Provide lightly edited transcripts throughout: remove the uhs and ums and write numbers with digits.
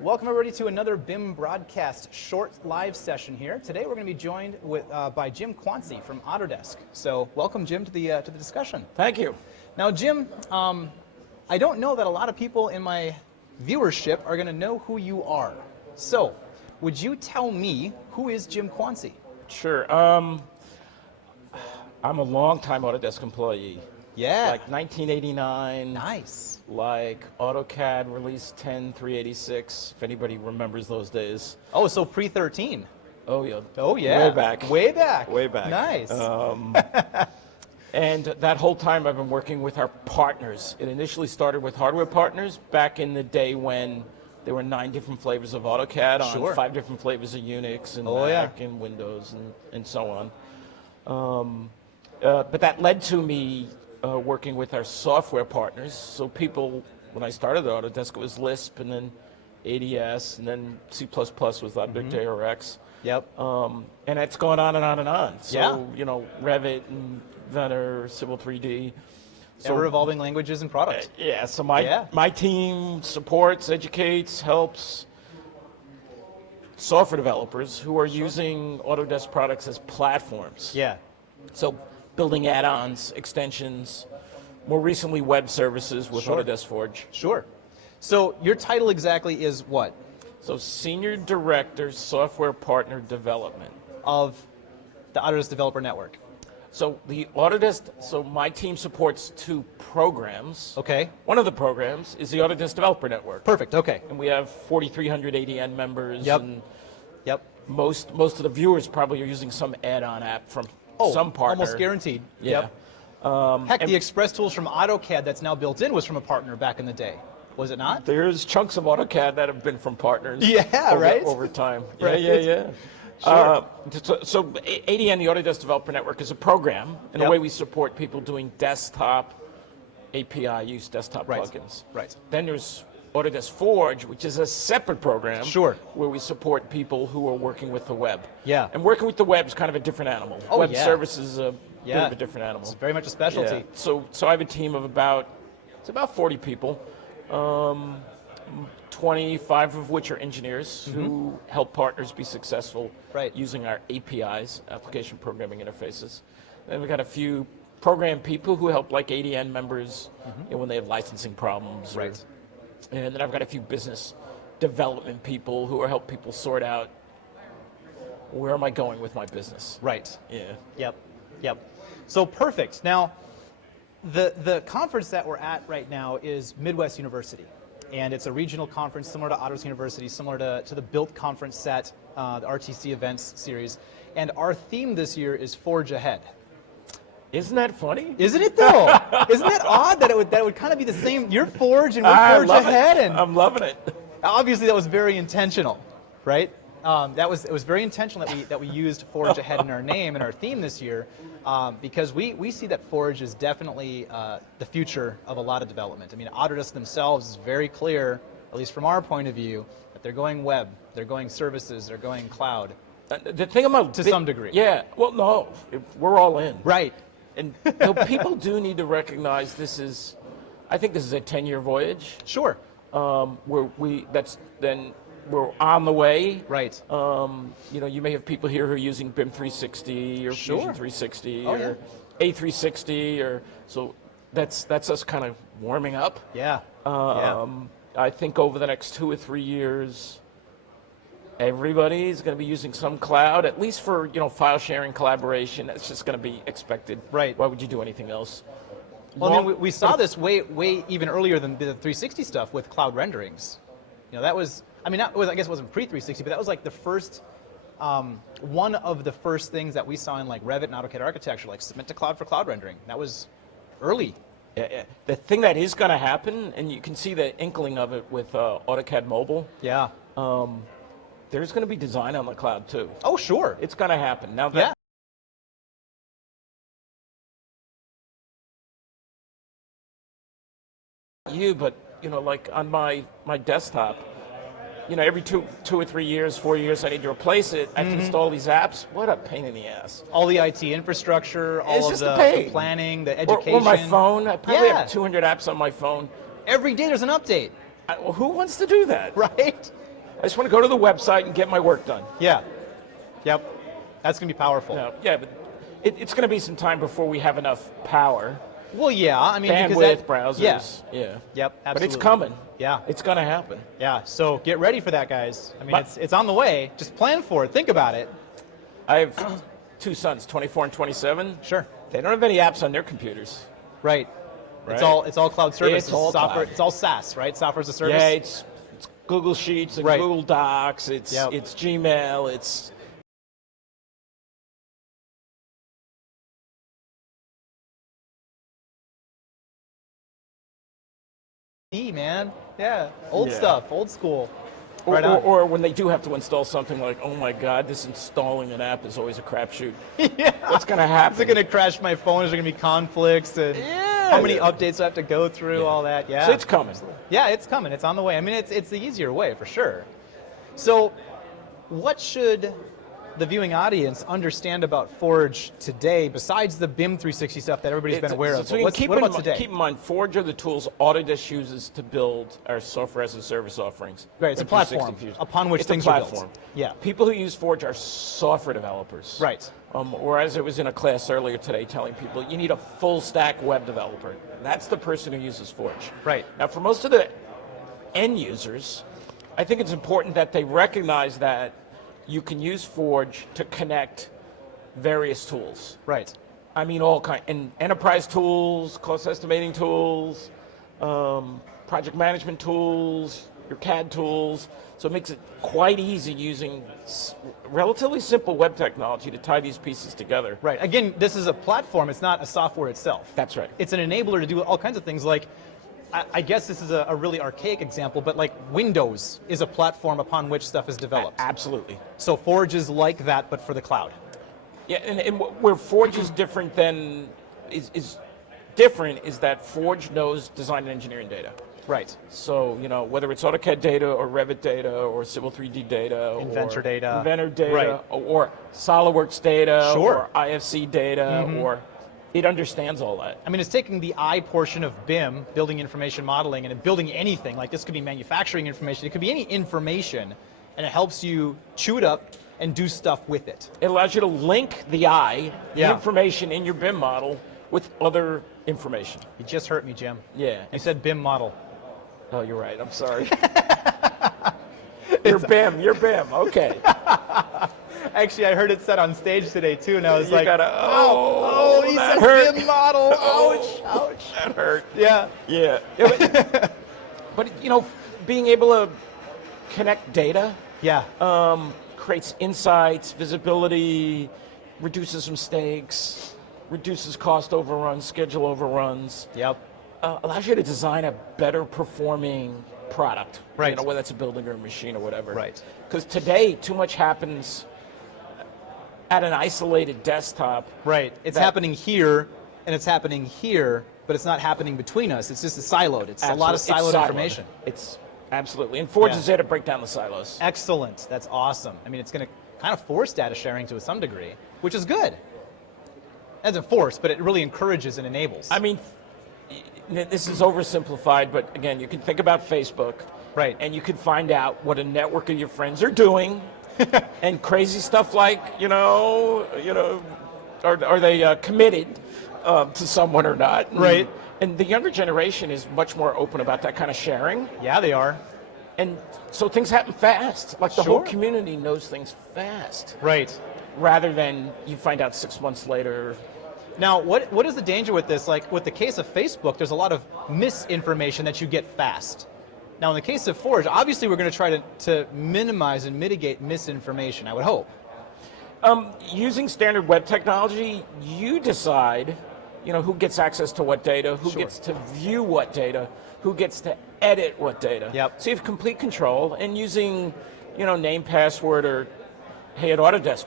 Welcome everybody to another BIM broadcast short live session here. Today we're going to be joined by Jim Quanci from Autodesk. So welcome, Jim, to the discussion. Thank you. Now, Jim, I don't know that a lot of people in my viewership are going to know who you are. So, would you tell me who is Jim Quanci? Sure. I'm a long-time Autodesk employee. Yeah. Like 1989. Nice. Like AutoCAD release 10.386, if anybody remembers those days. Oh, so pre-13. Oh, yeah. Oh, yeah. Way back. Way back. Way back. Nice. And that whole time I've been working with our partners. It initially started with hardware partners back in the day when there were 9 different flavors of AutoCAD on 5 different flavors of Unix and Mac and Windows and so on. But that led to me working with our software partners. So people, when I started at Autodesk, it was Lisp and then ADS and then C++ with Object-ARX. Yep. And it's going on and on and on. So, Yeah. you know, Revit and Venner, Civil 3D. So, Ever-evolving languages and products. yeah, so my team supports, educates, helps software developers who are using Autodesk products as platforms. Yeah. So building add-ons, extensions, more recently web services with Autodesk Forge. Sure. So your title exactly is what? So Senior Director, Software Partner Development. Of the Autodesk Developer Network. So my team supports 2 programs. Okay. One of the programs is the Autodesk Developer Network. Perfect, okay. And we have 4,300 ADN members. Yep. And Yep. most of the viewers probably are using some add-on app from some partner. Almost guaranteed. Yeah. Yep. Heck, the Express tools from AutoCAD that's now built in was from a partner back in the day. Was it not? There's chunks of AutoCAD that have been from partners. Yeah, right? Over time. Right. Yeah. Sure. So ADN, the Autodesk Developer Network, is a program. In a way, we support people doing desktop API use, desktop plugins. Right. Then there's Autodesk Forge, which is a separate program. Sure. Where we support people who are working with the web. Yeah. And working with the web is kind of a different animal. Oh, web yeah. services is a bit of a different animal. It's very much a specialty. Yeah. So I have a team of about 40 people. 25 of which are engineers who help partners be successful using our APIs, application programming interfaces. Then we've got a few program people who help like ADN members when they have licensing problems. Right. And then I've got a few business development people who help people sort out where am I going with my business. Right. Yeah. Yep. So perfect. Now, the conference that we're at right now is Midwest University. And it's a regional conference similar to Autodesk University, similar to the Built conference set, the RTC events series. And our theme this year is Forge Ahead. Isn't that funny? Isn't it though? Isn't that odd that it would kind of be the same? You're Forge and we're Forge Ahead. And I'm loving it. Obviously that was very intentional, right? It was very intentional that we used Forge Ahead in our name and our theme this year, because we see that Forge is definitely the future of a lot of development. I mean, Autodesk themselves is very clear, at least from our point of view, that they're going web, they're going services, they're going cloud. The thing about to some degree. Yeah. Well, no, we're all in. Right. And people do need to recognize I think this is a 10-year voyage. Sure. We're on the way. Right. You may have people here who are using BIM 360 or Fusion 360 or A360 or so that's us kind of warming up. Yeah. I think over the next 2 or 3 years, everybody's going to be using some cloud, at least for file sharing, collaboration. That's just going to be expected. Right. Why would you do anything else? Well, I mean, we saw this way even earlier than the 360 stuff with cloud renderings. That was, I guess it wasn't pre-360, but that was like the first, one of the first things that we saw in like Revit and AutoCAD architecture, like submit to cloud for cloud rendering. That was early. Yeah. The thing that is going to happen, and you can see the inkling of it with AutoCAD Mobile. Yeah. There's going to be design on the cloud too. Oh, sure. It's going to happen. Now that but like on my desktop, every two or 3 years, 4 years, I need to replace it. I have to install these apps. What a pain in the ass. All the IT infrastructure, all of the planning, the education. Or my phone. I probably have 200 apps on my phone. Every day there's an update. Well, who wants to do that? Right? I just want to go to the website and get my work done. Yeah. Yep. That's going to be powerful. No, yeah, but it's going to be some time before we have enough power. Well, yeah. I mean, bandwidth, browsers. Yeah. Yep. Absolutely. But it's coming. Yeah. It's going to happen. Yeah. So get ready for that, guys. I mean, it's on the way. Just plan for it. Think about it. I have 2 sons, 24 and 27. Sure. They don't have any apps on their computers. Right. Right. It's all cloud service. It's all software. cloud. It's all SaaS, right? Software as a service. Yeah, it's Google Sheets and Right. Google Docs. It's Yep. it's Gmail. It's Man. Yeah. Old Yeah. stuff. Old school. or, Right on. or when they do have to install something like, oh my God, this installing an app is always a crapshoot. Yeah. What's going to happen? Is it going to crash my phone? Is there going to be conflicts? And Yeah. how many updates do I have to go through? Yeah. All that. Yeah. So it's coming. Yeah, it's coming. It's on the way. I mean, it's the easier way for sure. So, what should the viewing audience understand about Forge today, besides the BIM 360 stuff that everybody's been aware of? So What about today? Keep in mind, Forge are the tools Autodesk uses to build our software as a service offerings. Right, it's a in 360 platform Fusion. upon which It's things a are built. platform. Yeah. People who use Forge are software developers. Right. Or as I was in a class earlier today telling people, you need a full stack web developer. That's the person who uses Forge. Right. Now, for most of the end users, I think it's important that they recognize that you can use Forge to connect various tools. Right. I mean, all kind, and enterprise tools, cost estimating tools, project management tools, your CAD tools. So it makes it quite easy using relatively simple web technology to tie these pieces together. Right. Again, this is a platform. It's not a software itself. That's right. It's an enabler to do all kinds of things like, I guess this is a really archaic example, but like Windows is a platform upon which stuff is developed. Absolutely. So Forge is like that, but for the cloud. Yeah, and where Forge is different than is different is that Forge knows design and engineering data. Right. So, you know, whether it's AutoCAD data or Revit data or Civil 3D data Inventor data. Inventor data Right. or SolidWorks data Sure. or IFC data or it understands all that. I mean, it's taking the I portion of BIM, building information modeling, and building anything. Like this could be manufacturing information. It could be any information, and it helps you chew it up and do stuff with it. It allows you to link the I, the Yeah. information in your BIM model with other information. You just hurt me, Jim. Yeah. You said BIM model. Oh, you're right. I'm sorry. You're BIM. Okay. Actually, I heard it said on stage today too, and I was You like, gotta- oh, he that said hurt. BIM model. Oh, Ouch. That hurt. Yeah. Yeah. But you know, being able to connect data Yeah. creates insights, visibility, reduces mistakes, reduces cost overruns, schedule overruns. Yep. Allows you to design a better performing product. Right. You know, whether it's a building or a machine or whatever. Right. Because today, too much happens at an isolated desktop. Right. It's that- happening here, and it's happening here, but it's not happening between us. It's just siloed. It's a lot of Absolutely. siloed It's information. It's absolutely. And Forge Yeah. is there to break down the silos. Excellent. That's awesome. I mean, it's going to kind of force data sharing to some degree, which is good. It doesn't force, but it really encourages and enables. I mean, this is oversimplified, but again, you can think about Facebook. Right. And you can find out what a network of your friends are doing, and crazy stuff like, are they committed to someone or not? Right. And the younger generation is much more open about that kind of sharing. Yeah, they are. And so things happen fast. Like the whole Sure. community knows things fast. Right. Rather than you find out 6 months later. Now, what is the danger with this? Like with the case of Facebook, there's a lot of misinformation that you get fast. Now, in the case of Forge, obviously we're going to try to minimize and mitigate misinformation, I would hope. Using standard web technology, you decide, who gets access to what data, who Sure. gets to view what data, who gets to edit what data. Yep. So you have complete control, and using, name, password, or hey, at Autodesk,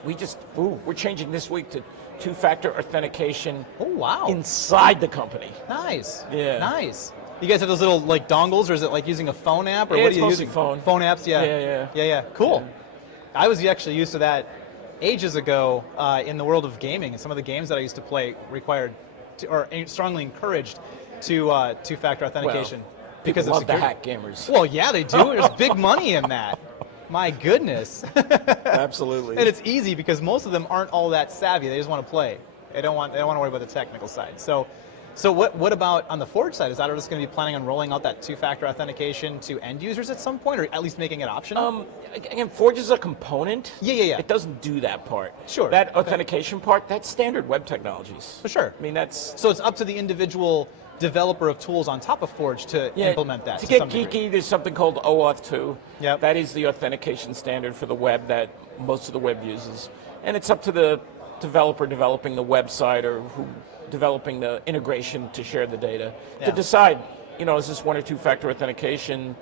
we're changing this week to two-factor authentication. Oh, wow. Inside the company. Nice. Yeah. Nice. You guys have those little like dongles, or is it like using a phone app, or Yeah, what it's are you mostly using? phone. Phone apps, yeah. Yeah. Cool. Yeah. I was actually used to that ages ago in the world of gaming, and some of the games that I used to play required or strongly encouraged two-factor authentication. because People of love the security. hack gamers. Well, yeah, they do. There's big money in that. My goodness. Absolutely. And it's easy because most of them aren't all that savvy. They just want to play. They don't want to worry about the technical side. So what about on the Forge side? Is Autodesk going to be planning on rolling out that two-factor authentication to end users at some point, or at least making it optional? Again, Forge is a component. Yeah. It doesn't do that part. Sure. That authentication part, that's standard web technologies. For sure. I mean, that's... So it's up to the individual developer of tools on top of Forge to implement that. To get some geeky, degree. there's something called OAuth 2. Yep. That is the authentication standard for the web that most of the web uses. And it's up to the developer developing the website or who developing the integration to share the data to decide, is this one or two factor authentication?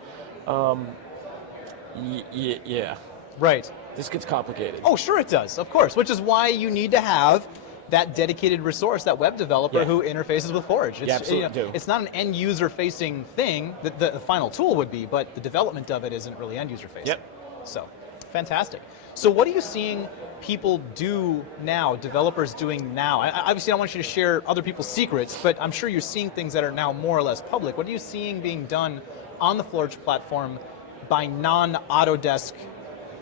Yeah. Right. This gets complicated. Oh, sure it does, of course, which is why you need to have that dedicated resource, that web developer who interfaces with Forge. It's, absolutely do. It's not an end user facing thing, the final tool would be, but the development of it isn't really end user facing. Yep. So, fantastic. So what are you seeing people do now, developers doing now? Obviously I don't want you to share other people's secrets, but I'm sure you're seeing things that are now more or less public. What are you seeing being done on the Forge platform by non-Autodesk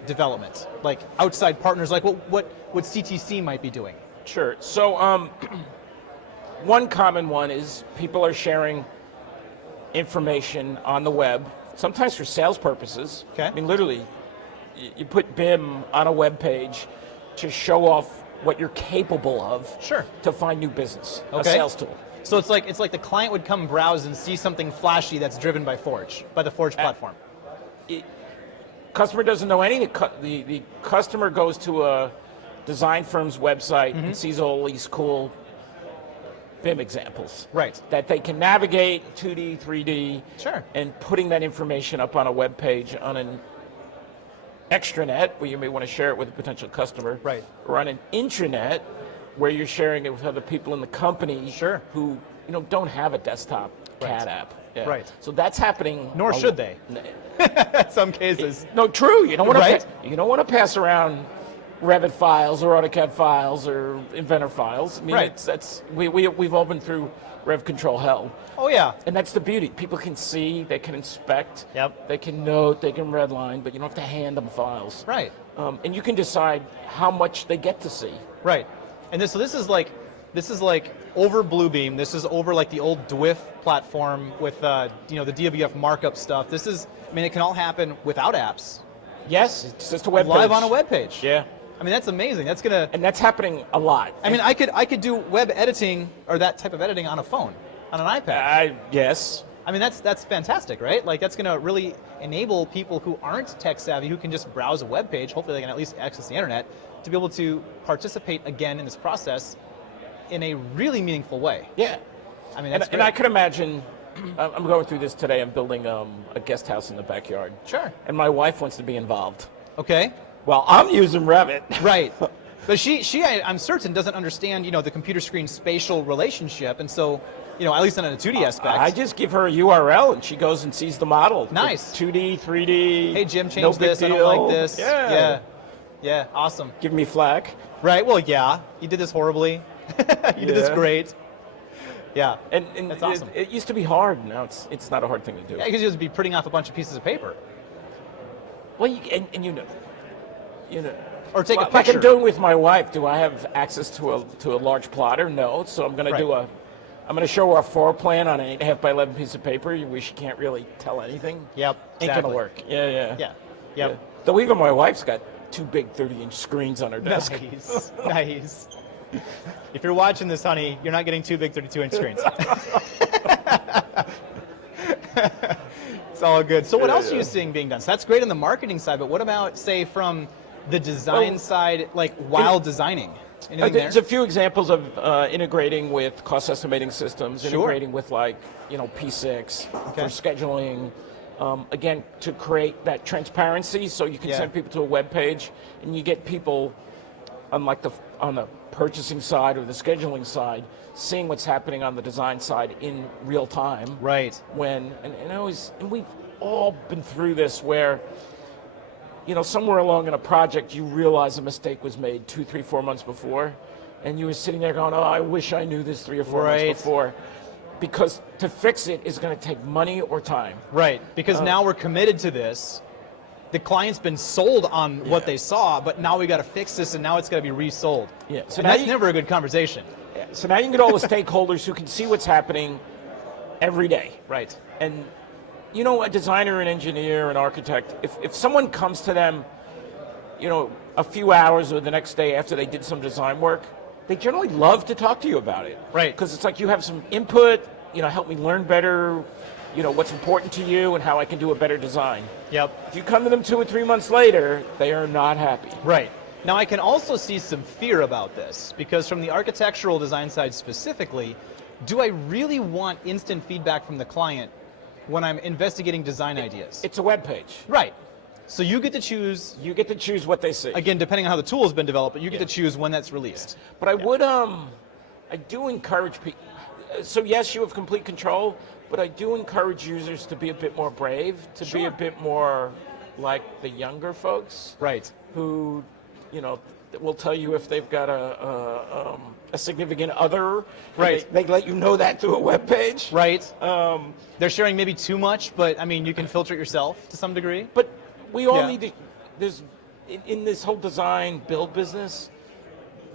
development? Like outside partners, like what CTC might be doing? Sure. So one common one is people are sharing information on the web, sometimes for sales purposes. Okay. I mean, literally, you put BIM on a web page to show off what you're capable of. Sure. To find new business. Okay. A sales tool. So it's like the client would come browse and see something flashy that's driven by Forge, by the Forge platform. Customer doesn't know anything. The customer goes to a design firm's website and sees all these cool BIM examples. Right. That they can navigate 2D, 3D. Sure. And putting that information up on a web page on an extranet where you may want to share it with a potential customer. Right. Or on an intranet where you're sharing it with other people in the company. Sure. Who don't have a desktop CAD app. Yeah. Right. So that's happening. Nor should they. In some cases. No, true. You don't want Right? to. You don't want to pass around Revit files or AutoCAD files or Inventor files. I mean, Right. we've all been through Rev Control hell. Oh yeah. And that's the beauty. People can see, they can inspect, Yep. they can note, they can redline, but you don't have to hand them files. Right. And you can decide how much they get to see. Right. And this is like over Bluebeam. This is over like the old DWF platform with the DWF markup stuff. It can all happen without apps. Yes, it's just a web Live page. on a web page. Yeah. I mean, that's amazing. And that's happening a lot. I could do web editing or that type of editing on a phone, on an iPad. Yes. I mean, that's fantastic, right? Like that's going to really enable people who aren't tech savvy, who can just browse a web page, hopefully they can at least access the internet, to be able to participate again in this process in a really meaningful way. Yeah. I mean, that's and I could imagine, I'm going through this today, I'm building a guest house in the backyard. Sure. And my wife wants to be involved. Okay. Well, I'm using Revit. Right. But she I'm certain doesn't understand, the computer screen spatial relationship, and so, at least on a 2D aspect. I just give her a URL and she goes and sees the model. Nice. 2D, 3D. Hey Jim, no change big this. deal. I don't like this. Yeah. Yeah. Awesome. Give me flack. Right. Well, yeah. You did this horribly. You did this great. Yeah. And that's awesome. It used to be hard. Now it's not a hard thing to do. Yeah, because you just be printing off a bunch of pieces of paper. Well, Or take a like picture. I'm doing with my wife. Do I have access to a large plotter? No. So I'm going to I'm going to show her a floor plan on an 8.5 by 11 piece of paper where she can't really tell anything. Yep. Ain't Exactly. going to work. Yeah. Yeah. Yep. Yeah. Though even my wife's got two big 30-inch screens on her desk. Nice. Nice. If you're watching this, honey, you're not getting two big 32-inch screens. It's all good. So what else are you seeing being done? So that's great on the marketing side, but what about, say, from the design side, like while designing? Anything there? There's a few examples of integrating with cost estimating systems, Sure. integrating with P6 for scheduling. Again, to create that transparency, so you can send people to a web page, and you get people, unlike on the purchasing side or the scheduling side, seeing what's happening on the design side in real time. Right. And we've all been through this where, somewhere along in a project you realize a mistake was made 2, 3, 4 months before, and you were sitting there going, "Oh, I wish I knew this 3 or 4 months before." because to fix it is going to take money or time. Right, because now we're committed to this. The client's been sold on what they saw, but now we got to fix this, and now it's got to be resold. Yeah, so and that's never a good conversation. Yeah, so now you can get all the stakeholders who can see what's happening every day. Right. And you know, a designer, an engineer, an architect, if someone comes to them, you know, a few hours or the next day after they did some design work, they generally love to talk to you about it. Right. Because it's like you have some input, you know, help me learn better, you know, what's important to you and how I can do a better design. Yep. If you come to them 2 or 3 months later, they are not happy. Right. Now I can also see some fear about this, because from the architectural design side specifically, do I really want instant feedback from the client when I'm investigating design ideas? It's a web page. Right. So you get to choose. You get to choose what they see. Again, depending on how the tool has been developed, but you get to choose when that's released. But I do encourage people. So yes, you have complete control, but I do encourage users to be a bit more brave, to be a bit more like the younger folks. Right. Who, you know, will tell you if they've got a significant other. Right. They let you know that through a web page. Right. They're sharing maybe too much, but I mean, you can filter it yourself to some degree. But we all need to, there's, in this whole design build business,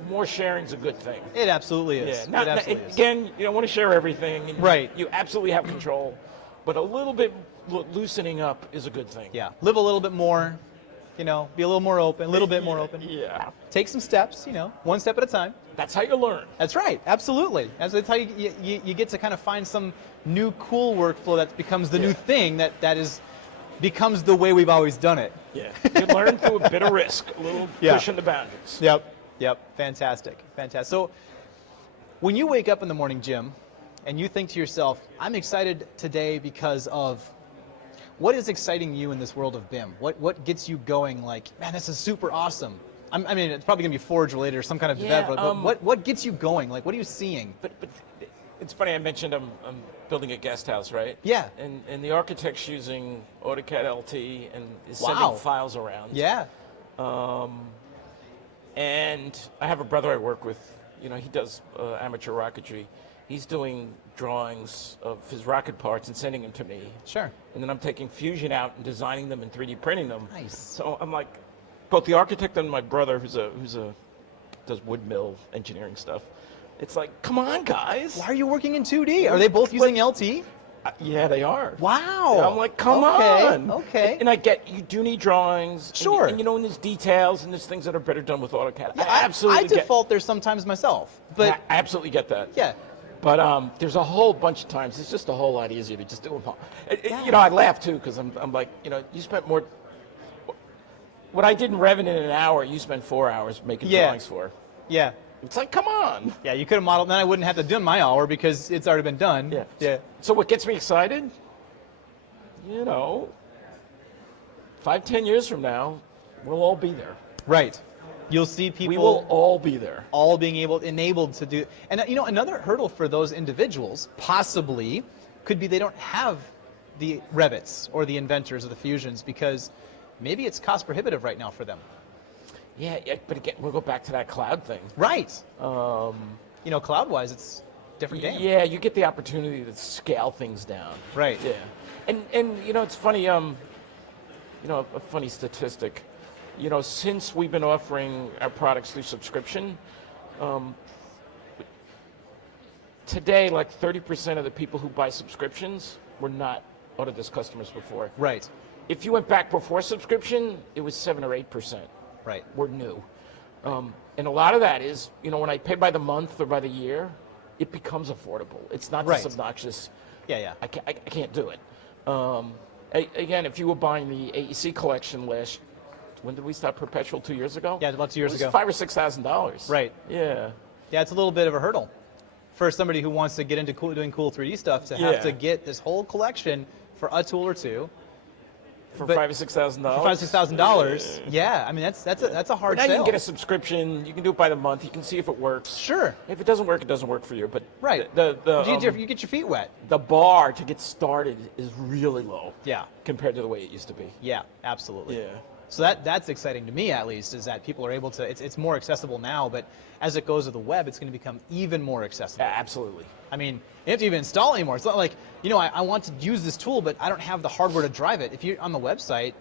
more sharing's a good thing. It absolutely is. Yeah. Now, it absolutely is. Again, you don't want to share everything. And right. You absolutely have control, but a little bit loosening up is a good thing. Yeah. Live a little bit more, you know, be a little more open, a little bit more open. Yeah. Take some steps, you know, one step at a time. That's how you learn. That's right. Absolutely. That's how you get to kind of find some new cool workflow that becomes the new thing becomes the way we've always done it. Yeah. You learn through a bit of risk, a little pushing the boundaries. Yep. Fantastic. So when you wake up in the morning, Jim, and you think to yourself, I'm excited today because of, what is exciting you in this world of BIM? What gets you going like, man, this is super awesome? I mean, it's probably going to be Forge related or some kind of dev, but what gets you going? Like, what are you seeing? But it's funny, I mentioned I'm building a guest house, right? Yeah. And the architect's using AutoCAD LT and is sending files around. Yeah. And I have a brother I work with, you know, he does amateur rocketry. He's doing drawings of his rocket parts and sending them to me. Sure. And then I'm taking Fusion out and designing them and 3D printing them. Nice. So I'm like, both the architect and my brother, who's does wood mill engineering stuff. It's like, come on, guys. Why are you working in 2D? Are they both using LT? Yeah, they are. Wow. And I'm like, come on. Okay. And I get, you do need drawings. Sure. And you know, and there's details and there's things that are better done with AutoCAD. Yeah, I absolutely I default there sometimes myself. But I absolutely get that. Yeah. But there's a whole bunch of times it's just a whole lot easier to just do them all. You know, I laugh too because I'm like, you know, you spent more. What I did in Revit in an hour, you spent 4 hours making drawings for. Yeah. It's like, come on. Yeah, you could have modeled, then I wouldn't have to do my hour because it's already been done. Yeah. So what gets me excited? You know, 5-10 years from now, we'll all be there. Right. You'll see people. We will all be there. All being enabled to do. And you know, another hurdle for those individuals possibly could be they don't have the Revits or the Inventors or the Fusions because maybe it's cost prohibitive right now for them. Yeah, but again, we'll go back to that cloud thing. Right. You know, cloud-wise, it's a different game. Yeah, you get the opportunity to scale things down. Right. Yeah. And you know, it's funny, you know, a funny statistic. You know, since we've been offering our products through subscription, today, like 30% of the people who buy subscriptions were not Autodesk customers before. Right. If you went back before subscription, it was 7 or 8%. Right. Were new. And a lot of that is, you know, when I pay by the month or by the year, it becomes affordable. It's not just obnoxious. Yeah. I can't do it. Again, if you were buying the AEC collection when did we stop perpetual? 2 years ago? Yeah, about 2 years ago. It was $5,000 or $6,000. Right. Yeah. Yeah, it's a little bit of a hurdle for somebody who wants to get into doing cool 3D stuff to have to get this whole collection for a tool or two. For $5,000 or $6,000. For $5,000, yeah. I mean, that's a hard now sale. You can get a subscription. You can do it by the month. You can see if it works. Sure. If it doesn't work, it doesn't work for you. But you get your feet wet. The bar to get started is really low. Yeah. Compared to the way it used to be. Yeah, absolutely. Yeah. So that's exciting to me, at least, is that people are able to, it's more accessible now, but as it goes to the web, it's going to become even more accessible. Absolutely. I mean, you don't have to even install it anymore. It's not like, I want to use this tool, but I don't have the hardware to drive it. If you're on the website,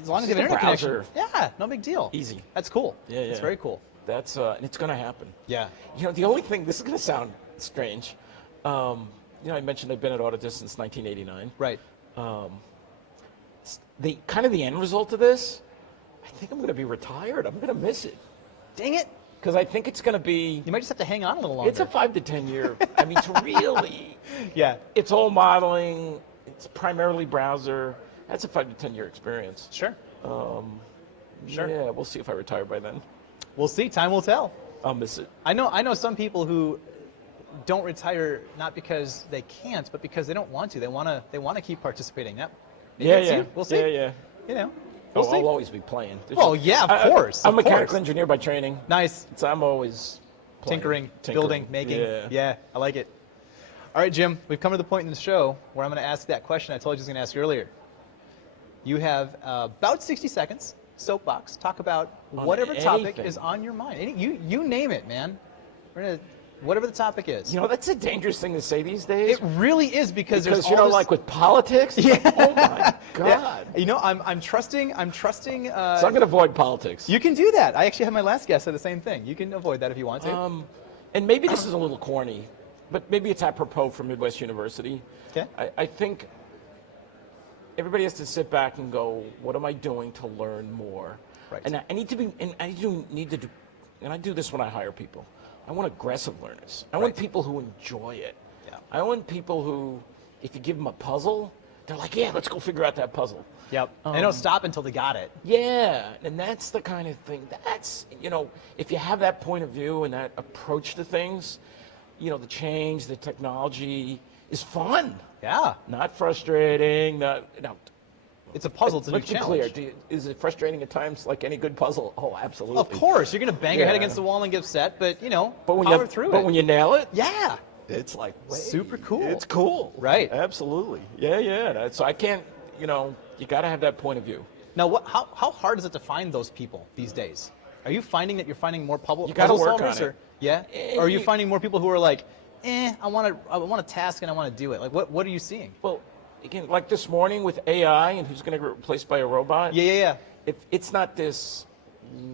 as long as you have an internet connection, yeah, no big deal. Easy. That's cool. Yeah. It's very cool. That's and it's going to happen. Yeah. The only thing, this is going to sound strange. I mentioned I've been at Autodesk since 1989. Right. The end result of this, I think I'm going to be retired. I'm going to miss it. Dang it. Because I think it's going to be. You might just have to hang on a little longer. It's a 5 to 10 year. I mean, to really. Yeah. It's all modeling. It's primarily browser. That's a 5 to 10 year experience. Sure. Sure. Yeah, we'll see if I retire by then. We'll see. Time will tell. I'll miss it. I know some people who don't retire not because they can't, but because they don't want to. They want to keep participating. Yeah. We'll see. Yeah. We'll see. I'll always be playing. Yeah, of course. I'm a mechanical engineer by training. Nice. So I'm always tinkering, building, making. Yeah, I like it. All right, Jim, we've come to the point in the show where I'm going to ask that question I told you I was going to ask you earlier. You have about 60 seconds, soapbox, talk about whatever topic is on your mind. You name it, man. We're going to, whatever the topic is. That's a dangerous thing to say these days. It really is because there's like with politics. Yeah. Oh my God. Yeah. I'm trusting. So I'm going to avoid politics. You can do that. I actually had my last guest say the same thing. You can avoid that if you want to. And maybe this is a little corny, but maybe it's apropos for Midwest University. Okay. I think everybody has to sit back and go, what am I doing to learn more? Right. And I do this when I hire people. I want aggressive learners. I want people who enjoy it. Yeah. I want people who, if you give them a puzzle, they're like, yeah, let's go figure out that puzzle. Yep. They don't stop until they got it. Yeah, and that's the kind of thing, if you have that point of view and that approach to things, the change, the technology is fun. Yeah. Not frustrating. It's a puzzle. It's a new challenge. Let's be clear. Is it frustrating at times like any good puzzle? Oh, absolutely. Of course. You're going to bang your head against the wall and get upset, but, power through it. But when you nail it, yeah. It's like, super cool. It's cool. Right. Absolutely. Yeah. So I can't, you got to have that point of view. Now, how hard is it to find those people these days? Are you finding that you're finding more puzzle You got to work solvers? on it. Yeah? Or are you finding more people who are like, I want a task and I want to do it? Like, what are you seeing? Well, again, like this morning with AI and who's going to get replaced by a robot. Yeah. If it's not this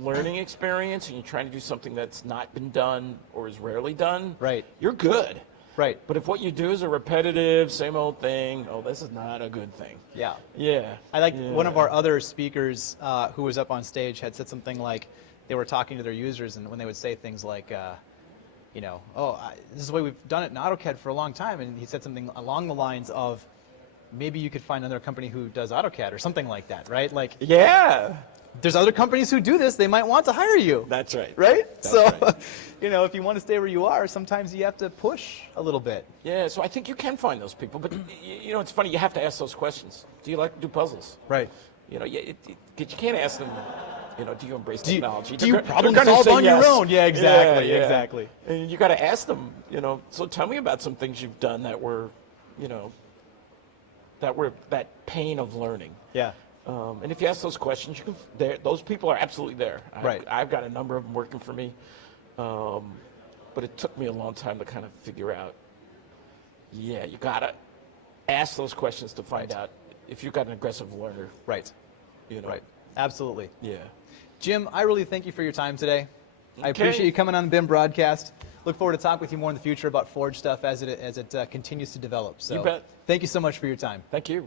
learning experience and you're trying to do something that's not been done or is rarely done, right, you're good. Right. But if what you do is a repetitive, same old thing, this is not a good thing. Yeah. Yeah. I like one of our other speakers who was up on stage had said something like they were talking to their users, and when they would say things like, this is the way we've done it in AutoCAD for a long time, and he said something along the lines of, maybe you could find another company who does AutoCAD or something like that, right? Like, yeah. There's other companies who do this. They might want to hire you. That's right. Right? That's so, right. If you want to stay where you are, sometimes you have to push a little bit. Yeah, so I think you can find those people. But, it's funny. You have to ask those questions. Do you like to do puzzles? Right. You can't ask them, do you embrace technology? Do you problem solve on your own? Yeah, exactly. Yeah. Exactly. And you got to ask them, so tell me about some things you've done that were, that pain of learning. Yeah. And if you ask those questions, those people are absolutely there. Right. I've got a number of them working for me. But it took me a long time to kind of figure out, you got to ask those questions to find out if you've got an aggressive learner. Right. Right. Absolutely. Yeah. Jim, I really thank you for your time today. Okay. I appreciate you coming on the BIM broadcast. Look forward to talking with you more in the future about Forge stuff as it continues to develop. So you bet. Thank you so much for your time. Thank you.